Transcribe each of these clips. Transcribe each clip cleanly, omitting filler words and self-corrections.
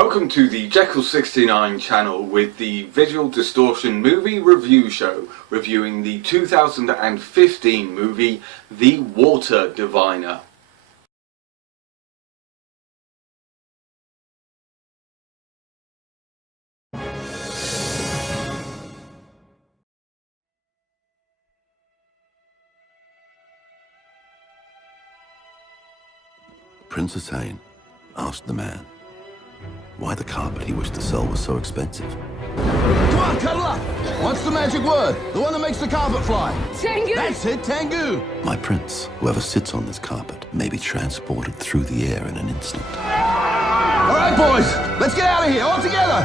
Welcome to the Jeccles 69 channel with the Visual Distortion movie review show, reviewing the 2015 movie The Water Diviner. Princess Hane asked the man why the carpet he wished to sell was so expensive. Come on, cuddle up! What's the magic word? The one that makes the carpet fly? Tengu! That's it, Tengu! My prince, whoever sits on this carpet, may be transported through the air in an instant. All right, boys, let's get out of here, all together!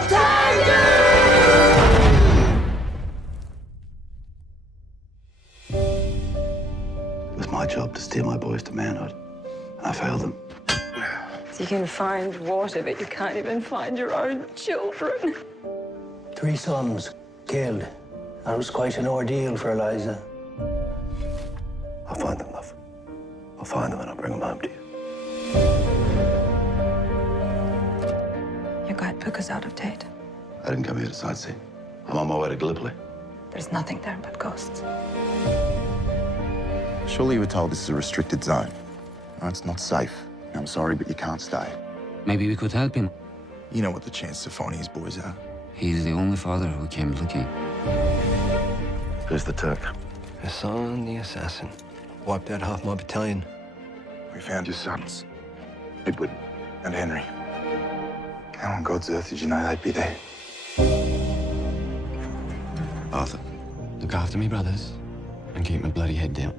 It was my job to steer my boys to manhood, and I failed them. You can find water, but you can't even find your own children. 3 sons killed. That was quite an ordeal for Eliza. I'll find them, love. I'll find them and I'll bring them home to you. Your guidebook is out of date. I didn't come here to sightsee. I'm on my way to Gallipoli. There's nothing there but ghosts. Surely you were told this is a restricted zone. No, it's not safe. I'm sorry, but you can't stay. Maybe we could help him. You know what the chances of finding his boys are. He's the only father who came looking. Who's the Turk? Hassan the assassin. Wiped out half my battalion. We found your sons, Edward and Henry. How on God's earth did you know they'd be there? Arthur. Look after me, brothers, and keep my bloody head down.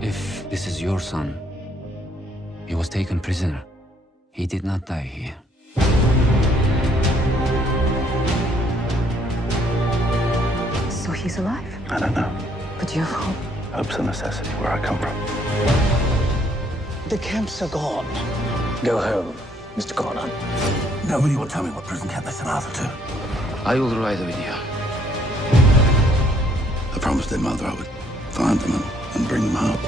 If this is your son, he was taken prisoner. He did not die here. So he's alive? I don't know. But you have hope. Hope's a necessity where I come from. The camps are gone. Go home, Mr. Corner. Nobody will tell me what prison camp they sent Arthur to. I will ride with you. I promised their mother I would find them and bring them home.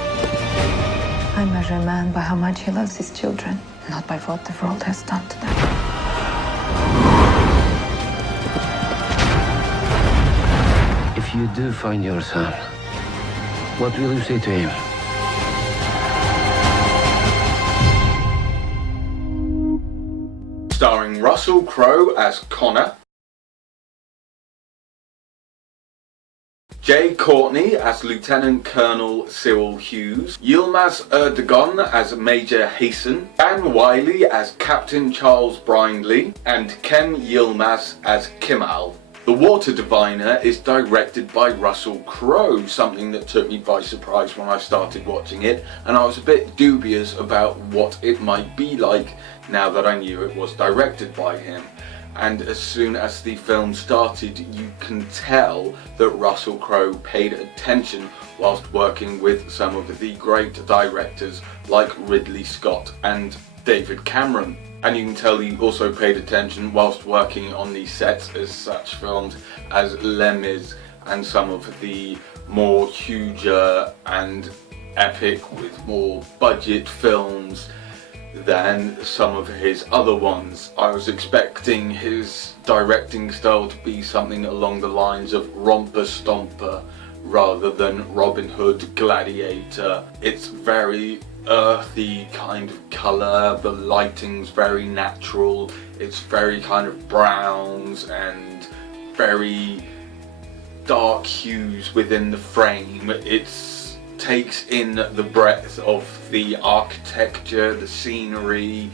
I measure a man by how much he loves his children, not by what the world has done to them. If you do find your son, what will you say to him? Starring Russell Crowe as Connor, Jay Courtney as Lieutenant Colonel Cyril Hughes, Yilmaz Erdogan as Major Hasan, Dan Wiley as Captain Charles Brindley, and Ken Yilmaz as Kimal. The Water Diviner is directed by Russell Crowe, something that took me by surprise when I started watching it, and I was a bit dubious about what it might be like now that I knew it was directed by him. And as soon as the film started, you can tell that Russell Crowe paid attention whilst working with some of the great directors like Ridley Scott and David Cameron. And you can tell he also paid attention whilst working on the sets as such films as Les Mis and some of the more huger and epic with more budget films than some of his other ones. I was expecting his directing style to be something along the lines of Romper Stomper rather than Robin Hood, Gladiator. It's very earthy kind of colour, the lighting's very natural, it's very kind of browns and very dark hues within the frame. It takes in the breadth of the architecture, the scenery,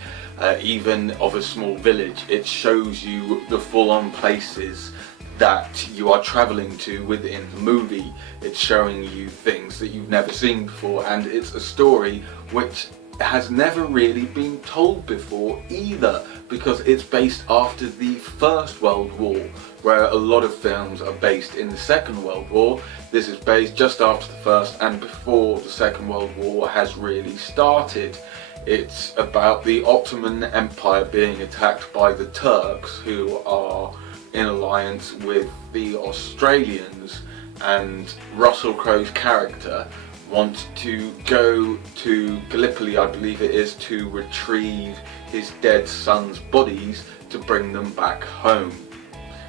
even of a small village. It shows you the full-on places that you are travelling to within the movie. It's showing you things that you've never seen before, and it's a story which has never really been told before either, because it's based after the First World War, where a lot of films are based in the Second World War. This is based just after the First and before the Second World War has really started. It's about the Ottoman Empire being attacked by the Turks, who are in alliance with the Australians, and Russell Crowe's character want to go to Gallipoli, I believe it is, to retrieve his dead son's bodies to bring them back home.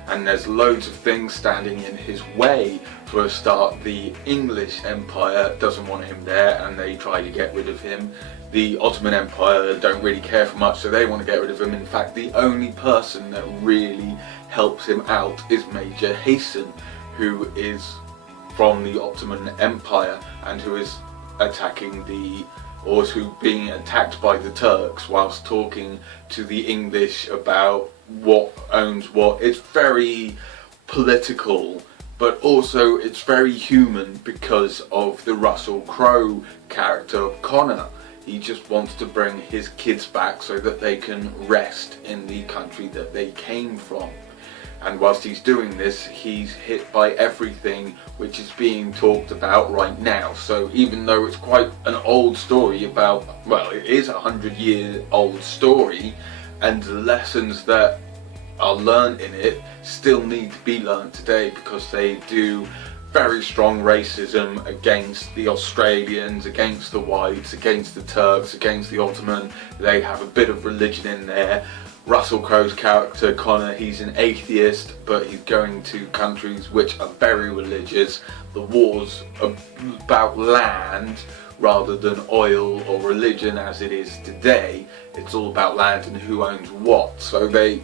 And there's loads of things standing in his way. For a start, the English Empire doesn't want him there and they try to get rid of him. The Ottoman Empire don't really care for much, so they want to get rid of him. In fact, the only person that really helps him out is Major Hasan, who is from the Ottoman Empire and who is being attacked by the Turks whilst talking to the English about what owns what. It's very political, but also it's very human because of the Russell Crowe character of Connor. He just wants to bring his kids back so that they can rest in the country that they came from. And whilst he's doing this, he's hit by everything which is being talked about right now. So even though it's quite an old story about, well, it is a 100-year-old story, and the lessons that are learned in it still need to be learned today, because they do very strong racism against the Australians, against the whites, against the Turks, against the Ottoman. They have a bit of religion in there. Russell Crowe's character, Connor, he's an atheist, but he's going to countries which are very religious. The war's about land rather than oil or religion as it is today. It's all about land and who owns what. So they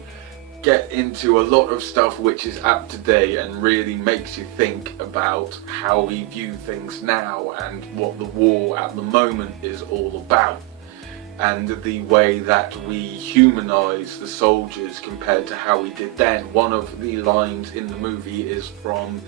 get into a lot of stuff which is up to date and really makes you think about how we view things now and what the war at the moment is all about, and the way that we humanise the soldiers compared to how we did then. One of the lines in the movie is from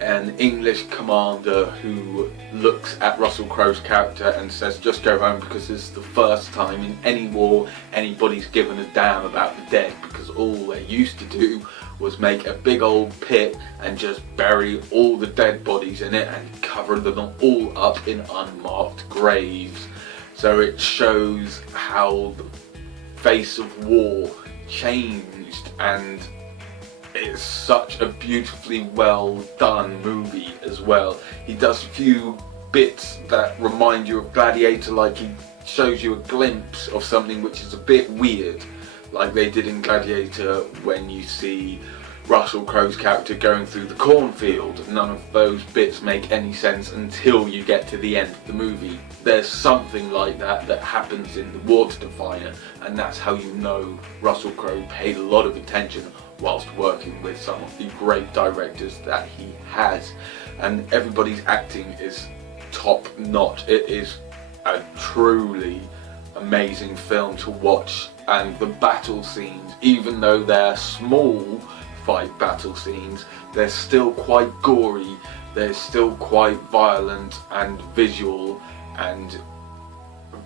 an English commander who looks at Russell Crowe's character and says, "Just go home, because this is the first time in any war anybody's given a damn about the dead, because all they used to do was make a big old pit and just bury all the dead bodies in it and cover them all up in unmarked graves." So it shows how the face of war changed, and it's such a beautifully well done movie as well. He does a few bits that remind you of Gladiator, like he shows you a glimpse of something which is a bit weird, like they did in Gladiator when you see Russell Crowe's character going through the cornfield. None of those bits make any sense until you get to the end of the movie. There's something like that that happens in the Water Definer, and that's how you know Russell Crowe paid a lot of attention whilst working with some of the great directors that he has. And everybody's acting is top notch. It is a truly amazing film to watch, and the battle scenes, even though they're small fight battle scenes, they're still quite gory, they're still quite violent and visual and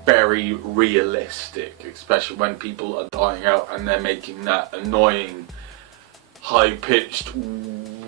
very realistic, especially when people are dying out and they're making that annoying high-pitched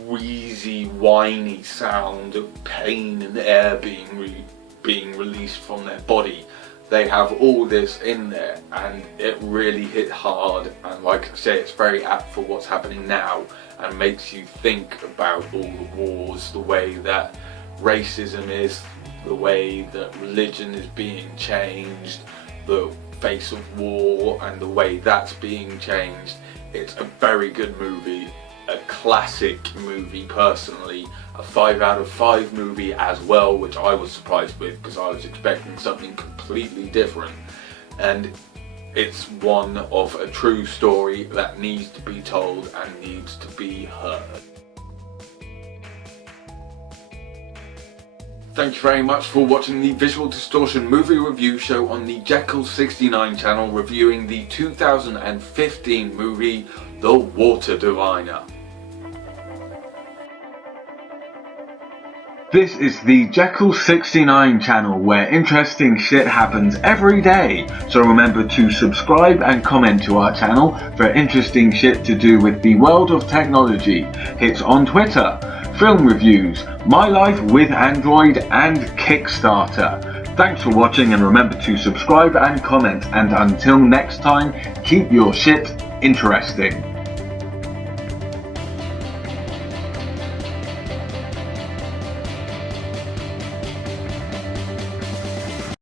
wheezy whiny sound of pain and air being released from their body. They have all this in there, and it really hit hard, and like I say, it's very apt for what's happening now and makes you think about all the wars, the way that racism is, the way that religion is being changed, the face of war and the way that's being changed. It's a very good movie, a classic movie personally, a 5 out of 5 movie as well, which I was surprised with because I was expecting something completely different. And it's one of a true story that needs to be told and needs to be heard. Thank you very much for watching the Visual Distortion movie review show on the Jeccles 69 channel, reviewing the 2015 movie The Water Diviner. This is the Jeccles 69 channel, where interesting shit happens every day. So remember to subscribe and comment to our channel for interesting shit to do with the world of technology. Hits on Twitter, film reviews, my life with Android, and Kickstarter. Thanks for watching, and remember to subscribe and comment, and until next time, keep your shit interesting.